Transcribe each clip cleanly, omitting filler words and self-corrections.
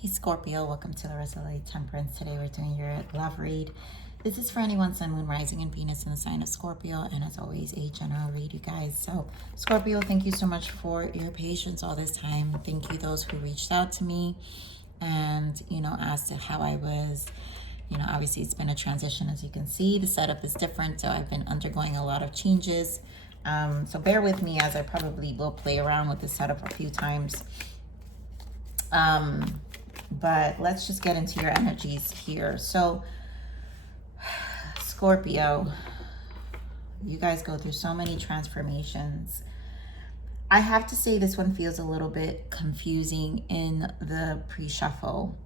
Hey Scorpio, welcome to the Resolute Temperance. Today we're doing your love read. This is for anyone, Sun, Moon, Rising, and Venus in the sign of Scorpio, and as always, a general read, you guys. So Scorpio, thank you so much for your patience all this time. Thank you those who reached out to me and, asked how I was. Obviously it's been a transition, as you can see. The setup is different, so I've been undergoing a lot of changes. So bear with me as I probably will play around with the setup a few times. But let's just get into your energies here. So Scorpio, you guys go through so many transformations. I have to say this one feels a little bit confusing in the pre-shuffle.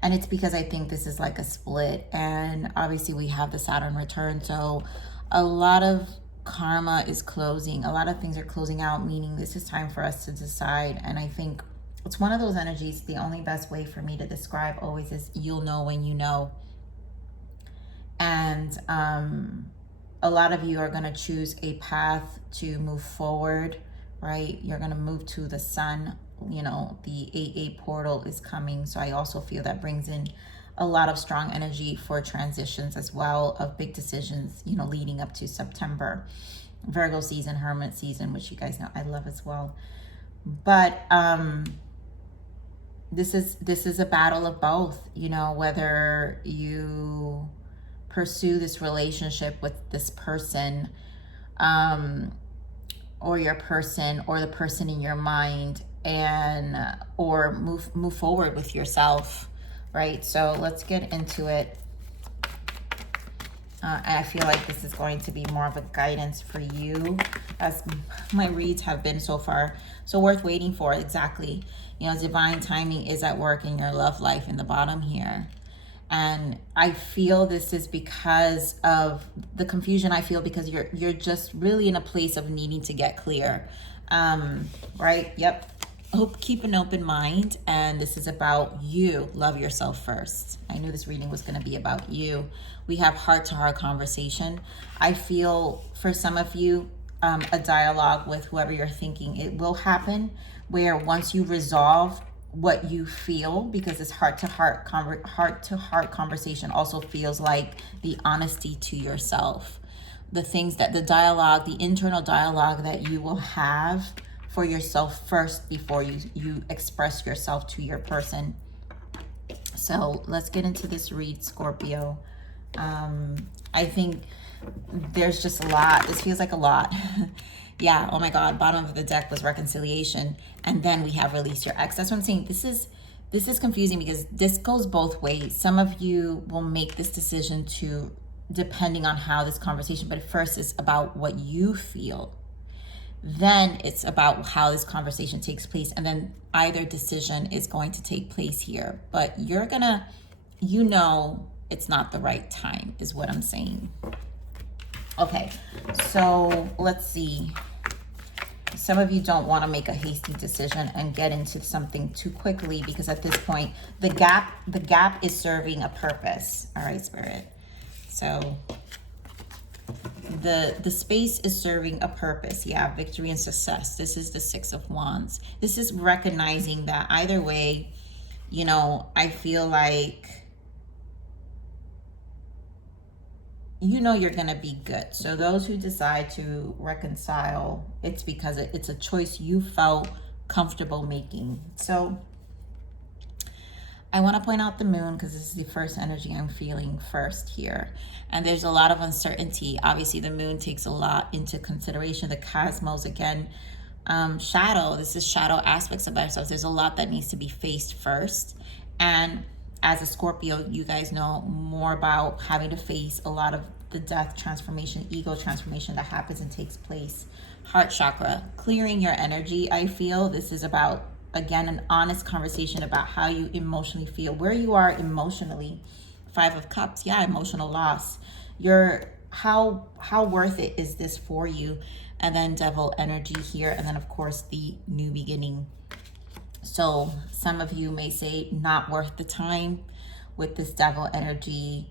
And it's because I think this is like a split. And obviously we have the Saturn return. So a lot of karma is closing. A lot of things are closing out, meaning this is time for us to decide. And I think it's one of those energies, the only best way for me to describe always is you'll know when you know. And a lot of you are going to choose a path to move forward, right? You're going to move to the sun. The 8/8 portal is coming. So I also feel that brings in a lot of strong energy for transitions as well, of big decisions, leading up to September. Virgo season, Hermit season, which you guys know I love as well. But this is a battle of both, whether you pursue this relationship with this person, or your person, or the person in your mind, and or move forward with yourself, right? So let's get into it. I feel like this is going to be more of a guidance for you, as my reads have been so far. So worth waiting for, exactly. Divine timing is at work in your love life in the bottom here. And I feel this is because of the confusion. I feel because you're just really in a place of needing to get clear. Right? Yep. Keep an open mind, and this is about you. Love yourself first. I knew this reading was going to be about you. We have heart-to-heart conversation. I feel for some of you, a dialogue with whoever you're thinking, it will happen, where once you resolve what you feel, because this heart-to-heart conversation also feels like the honesty to yourself. The things that the dialogue, the internal dialogue that you will have for yourself first before you express yourself to your person. So let's get into this read, Scorpio. I think there's just a lot. This feels like a lot. Yeah, oh my God, bottom of the deck was reconciliation. And then we have release your ex. That's what I'm saying. This is confusing because this goes both ways. Some of you will make this decision to, depending on how this conversation, but first it's about what you feel. Then it's about how this conversation takes place. And then either decision is going to take place here. But you're gonna, it's not the right time is what I'm saying. Okay, so let's see. Some of you don't want to make a hasty decision and get into something too quickly, because at this point, the gap is serving a purpose. All right, Spirit. So the space is serving a purpose. Yeah, victory and success. This is the 6 of Wands. This is recognizing that either way, I feel like you're gonna be good. So those who decide to reconcile, it's because it's a choice you felt comfortable making. So I want to point out the moon because this is the first energy I'm feeling first here. And there's a lot of uncertainty. Obviously the moon takes a lot into consideration. The cosmos, again, shadow. This is shadow aspects of ourselves. There's a lot that needs to be faced first. And as a Scorpio, you guys know more about having to face a lot of the death transformation, ego transformation that happens and takes place. Heart chakra, clearing your energy. I feel this is about, again, an honest conversation about how you emotionally feel, where you are emotionally. 5 of Cups, yeah, emotional loss. How worth it is this for you? And then Devil energy here, and then of course the new beginning. So some of you may say not worth the time with this Devil energy.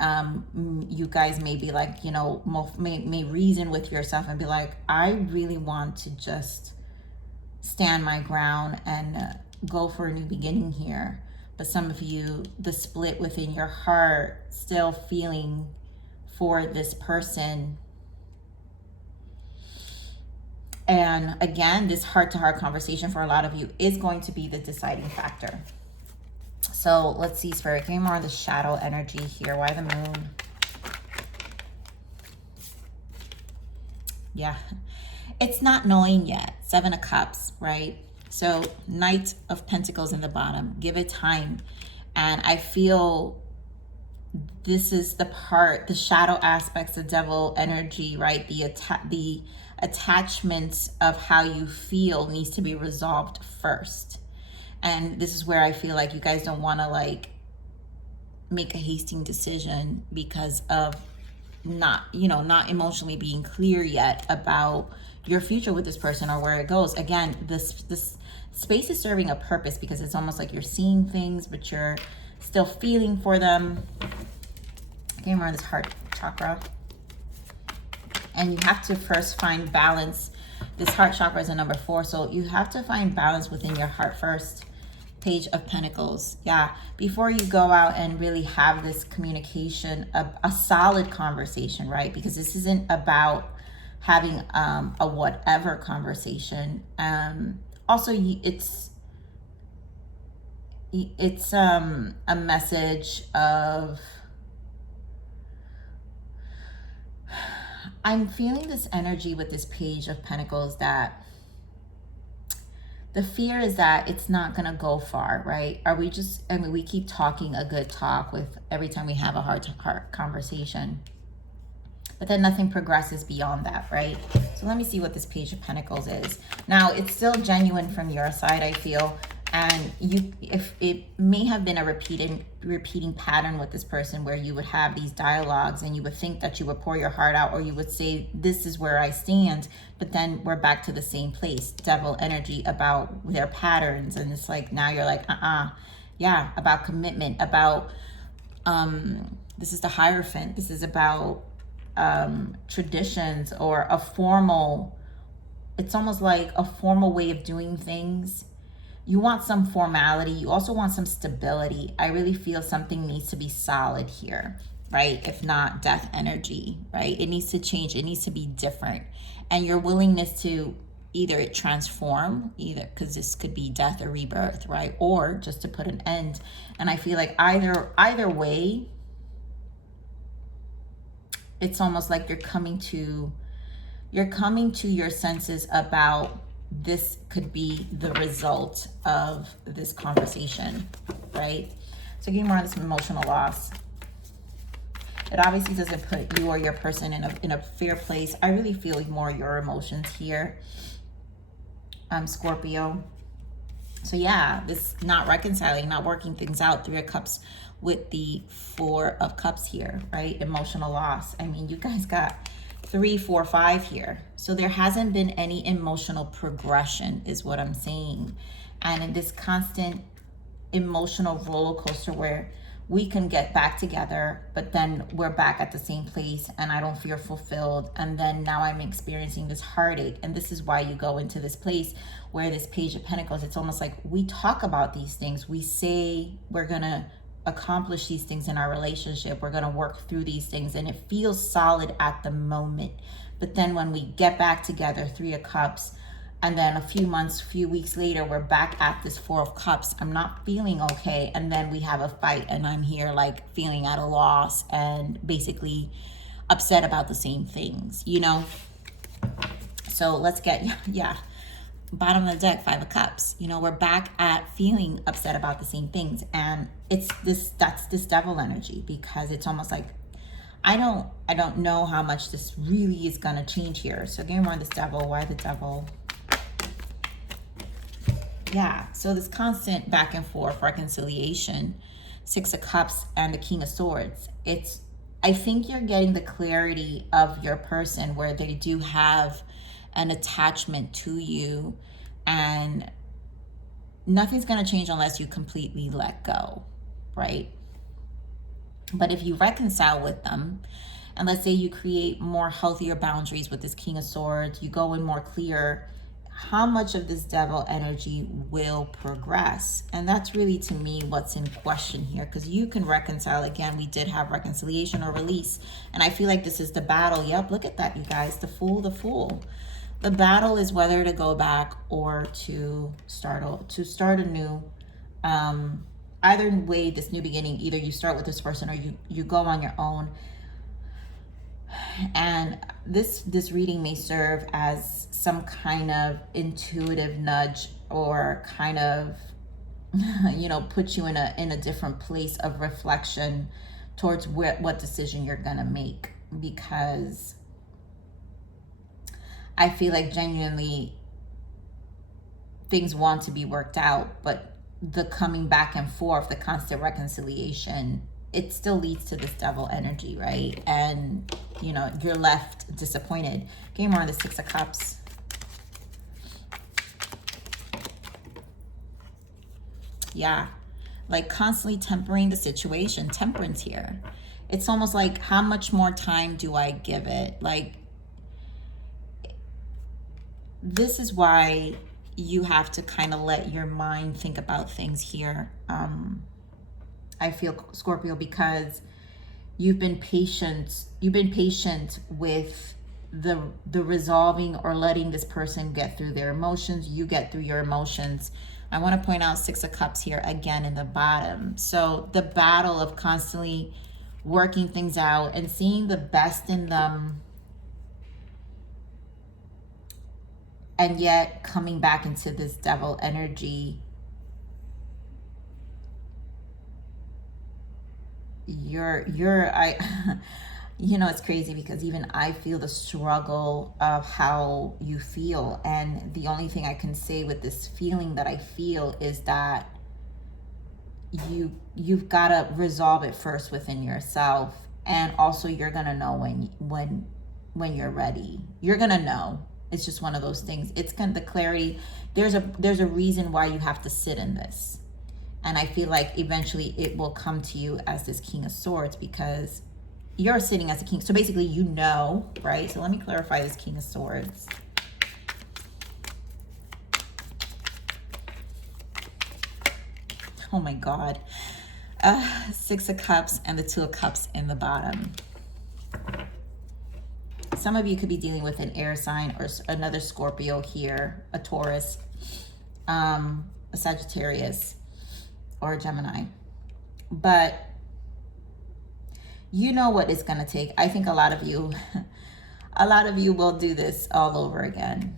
You guys may be like, may reason with yourself and be like, I really want to just stand my ground and go for a new beginning here. But some of you, the split within your heart, still feeling for this person. And again, this heart-to-heart conversation for a lot of you is going to be the deciding factor. So let's see, Spirit, give me more on the shadow energy here. Why the moon? Yeah, it's not knowing yet. 7 of Cups, right? So Knight of Pentacles in the bottom. Give it time. And I feel this is the part, the shadow aspects, the devil energy, right? The attachments of how you feel needs to be resolved first. And this is where I feel like you guys don't want to like make a hasty decision because of not emotionally being clear yet about your future with this person or where it goes. Again, this space is serving a purpose because it's almost like you're seeing things, but you're still feeling for them. Again, we're on this heart chakra. And you have to first find balance. This heart chakra is a number 4, so you have to find balance within your heart first. Page of Pentacles. Yeah, before you go out and really have this communication, a solid conversation, right? Because this isn't about having a whatever conversation. Also, it's a message of, I'm feeling this energy with this Page of Pentacles that the fear is that it's not going to go far, right? We keep talking a good talk with every time we have a heart-to-heart conversation, but then nothing progresses beyond that, right? So let me see what this Page of Pentacles is. Now, it's still genuine from your side, I feel. And if it may have been a repeating pattern with this person where you would have these dialogues and you would think that you would pour your heart out, or you would say, this is where I stand, but then we're back to the same place. Devil energy about their patterns. And it's like, now you're like, yeah, about commitment, about, this is the Hierophant. This is about traditions or a formal, it's almost like a formal way of doing things. You want some formality. You also want some stability. I really feel something needs to be solid here, right? If not, death energy, right? It needs to change. It needs to be different. And your willingness to either transform, either because this could be death or rebirth, right? Or just to put an end. And I feel like either way, it's almost like you're coming to your senses about this could be the result of this conversation, right? So give me more on this emotional loss. It obviously doesn't put you or your person in a fair place. I really feel more your emotions here, Scorpio. So yeah, this not reconciling, not working things out. 3 of Cups with the 4 of Cups here, right? Emotional loss. I mean, you guys got 3, 4, 5 here. So there hasn't been any emotional progression is what I'm saying. And in this constant emotional roller coaster where we can get back together, but then we're back at the same place and I don't feel fulfilled. And then now I'm experiencing this heartache. And this is why you go into this place where this Page of Pentacles, it's almost like we talk about these things. We say we're going to accomplish these things in our relationship. We're going to work through these things and it feels solid at the moment. But then when we get back together, 3 of Cups, and then a few months, few weeks later, we're back at this 4 of Cups. I'm not feeling okay. And then we have a fight and I'm here like feeling at a loss and basically upset about the same things, you know? So let's get, yeah. Bottom of the deck, 5 of Cups. You know, we're back at feeling upset about the same things. And that's this devil energy, because it's almost like, I don't know how much this really is going to change here. So again, we're on this devil. Why the devil? Yeah, so this constant back and forth reconciliation, 6 of Cups and the King of Swords. I think you're getting the clarity of your person where they do have an attachment to you, and nothing's going to change unless you completely let go, right? But if you reconcile with them, and let's say you create more healthier boundaries with this King of Swords, you go in more clear, how much of this devil energy will progress? And that's really, to me, what's in question here, because you can reconcile. Again, we did have reconciliation or release, and I feel like this is the battle. Yep, look at that, you guys. The Fool, the Fool. The battle is whether to go back or to start anew. Either way, this new beginning, either you start with this person or you go on your own. And this reading may serve as some kind of intuitive nudge, or kind of, you know, put you in a different place of reflection towards what decision you're gonna make. Because I feel like genuinely things want to be worked out, but the coming back and forth, the constant reconciliation, it still leads to this devil energy, right? And, you know, you're left disappointed. Game on the Six of Cups. Yeah, like constantly tempering the situation. Temperance here. It's almost like, how much more time do I give it? Like, this is why you have to kind of let your mind think about things here. I feel, Scorpio, because you've been patient with the resolving or letting this person get through their emotions. You get through your emotions. I want to point out Six of Cups here again in the bottom. So the battle of constantly working things out and seeing the best in them, and yet coming back into this devil energy. You know, it's crazy because even I feel the struggle of how you feel. And the only thing I can say with this feeling that I feel is that you've got to resolve it first within yourself. And also you're going to know when you're ready. You're going to know. It's just one of those things. It's kind of the clarity. There's a reason why you have to sit in this. And I feel like eventually it will come to you as this King of Swords, because you're sitting as a king. So basically, you know, right? So let me clarify this King of Swords. Oh my God. Six of Cups and the Two of Cups in the bottom. Some of you could be dealing with an air sign or another Scorpio here, a Taurus, a Sagittarius, or a Gemini. But you know what it's going to take. I think a lot of you will do this all over again,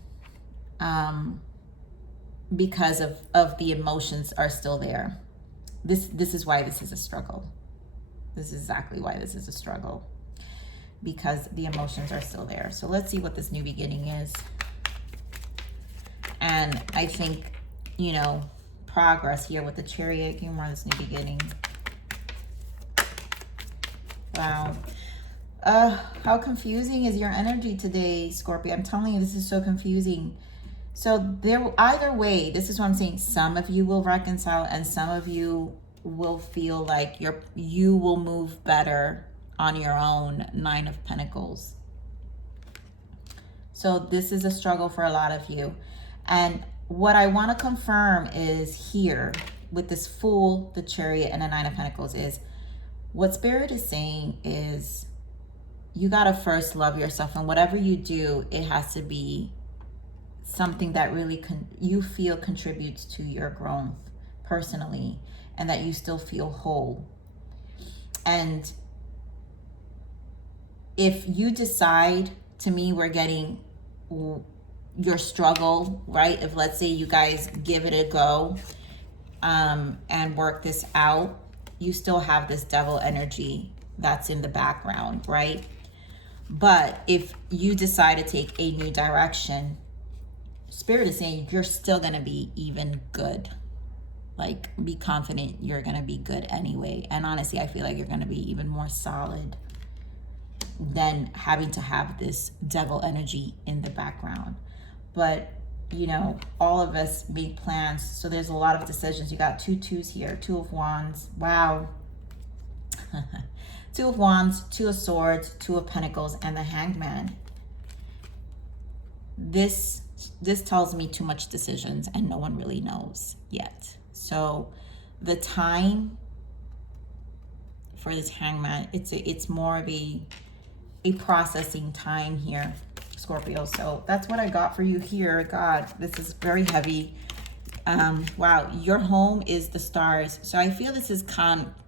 because of the emotions are still there. This is why this is a struggle. This is exactly why this is a struggle, because the emotions are still there. So let's see what this new beginning is. And I think, you know, progress here with the Chariot. Give me more of this new beginning. Wow. How confusing is your energy today, Scorpio? I'm telling you, this is so confusing. So either way, this is what I'm saying. Some of you will reconcile, and some of you will feel like you will move better on your own. Nine of Pentacles. So this is a struggle for a lot of you. And what I want to confirm is here with this Fool, the Chariot, and the Nine of Pentacles is what Spirit is saying is you got to first love yourself. And whatever you do, it has to be something that really you feel contributes to your growth personally, and that you still feel whole. And if you decide, to me, we're getting your struggle, right? If let's say you guys give it a go and work this out, you still have this devil energy that's in the background, right? But if you decide to take a new direction, Spirit is saying you're still going to be even good. Like, be confident you're going to be good anyway. And honestly, I feel like you're going to be even more solid than having to have this devil energy in the background. But, you know, all of us make plans. So there's a lot of decisions. You got two twos here, Two of Wands. Wow. Two of Wands, Two of Swords, Two of Pentacles, and the Hanged Man. This This tells me too much decisions and no one really knows yet. So the time for this Hangman, it's more of a processing time here, Scorpio. So that's what I got for you here. God, this is very heavy. Wow, your home is the stars. So I feel this is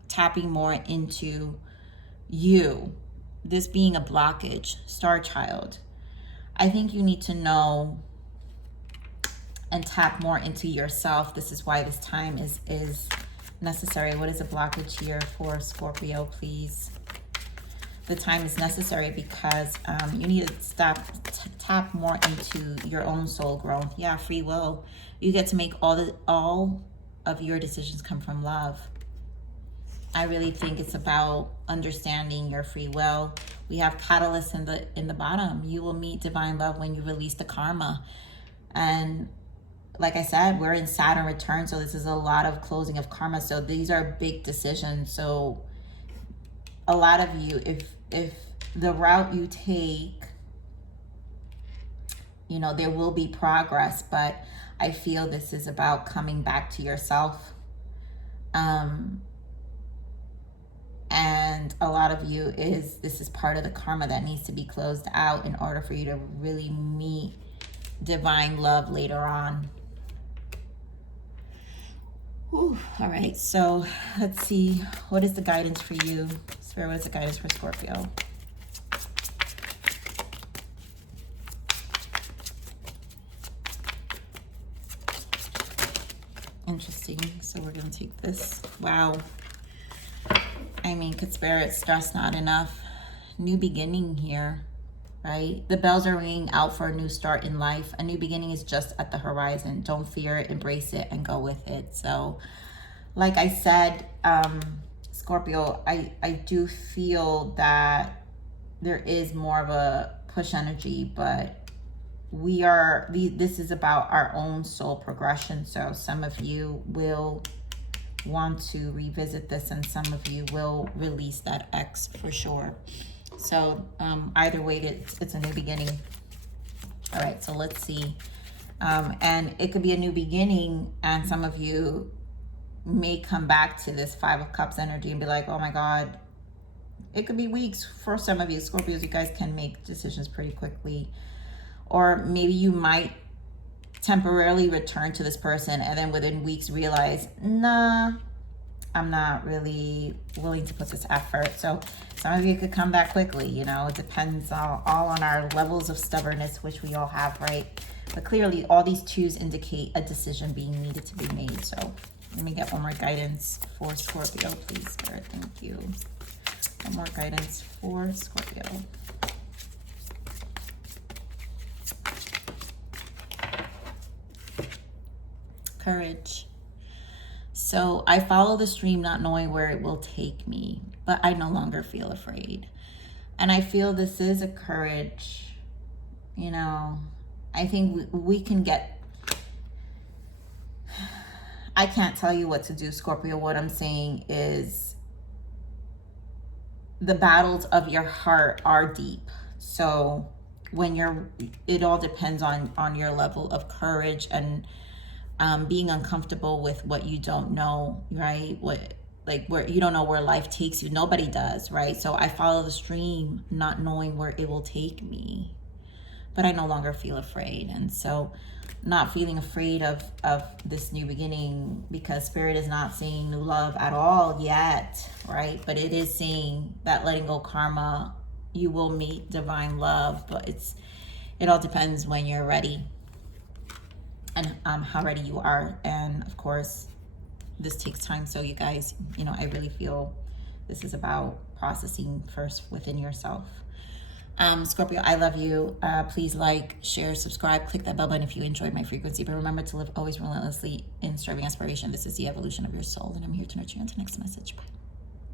tapping more into you, this being a blockage, star child. I think you need to know and tap more into yourself. This is why this time is necessary. What is a blockage here for Scorpio, please? The time is necessary because you need to tap more into your own soul growth. Yeah, free will. You get to make all of your decisions come from love. I really think it's about understanding your free will. We have catalysts in the bottom. You will meet divine love when you release the karma. And like I said, we're in Saturn return, so this is a lot of closing of karma. So these are big decisions. So a lot of you, if the route you take, you know, there will be progress, but I feel this is about coming back to yourself. And a lot of you this is part of the karma that needs to be closed out in order for you to really meet divine love later on. Whew. All right, so let's see. What is the guidance for you? Spirit, what is the guidance for Scorpio? Interesting. So we're going to take this. Wow. I mean, could Spirit stress not enough? New beginning here, right? The bells are ringing out for a new start in life. A new beginning is just at the horizon. Don't fear it, embrace it, and go with it. So, like I said, Scorpio, I do feel that there is more of a push energy, but this is about our own soul progression. So some of you will want to revisit this and some of you will release that X for sure. So either way, it's a new beginning. All right, so let's see. And it could be a new beginning, and some of you may come back to this Five of Cups energy and be like, oh my God. It could be weeks for some of you. Scorpios, you guys can make decisions pretty quickly. Or maybe you might temporarily return to this person and then within weeks realize, nah, I'm not really willing to put this effort. So some of you could come back quickly, you know, it depends all on our levels of stubbornness, which we all have, right? But clearly all these twos indicate a decision being needed to be made. So let me get one more guidance for Scorpio, please, Spirit. Thank you. One more guidance for Scorpio. Courage. So I follow the stream not knowing where it will take me, but I no longer feel afraid. And I feel this is a courage. You know, I think we can get, I can't tell you what to do, Scorpio. What I'm saying is the battles of your heart are deep. So when it all depends on your level of courage and being uncomfortable with what you don't know, right? Where you don't know where life takes you. Nobody does, right? So I follow the stream not knowing where it will take me, but I no longer feel afraid. And so not feeling afraid of this new beginning, because Spirit is not saying new love at all yet, right? But it is saying that letting go karma, you will meet divine love, but it all depends when you're ready and how ready you are. And of course, this takes time. So you guys, you know, I really feel this is about processing first within yourself. Scorpio, I love you. Please like, share, subscribe, click that bell button if you enjoyed my frequency. But remember to live always relentlessly in striving aspiration. This is the evolution of your soul, and I'm here to nurture you. Until next message. Bye.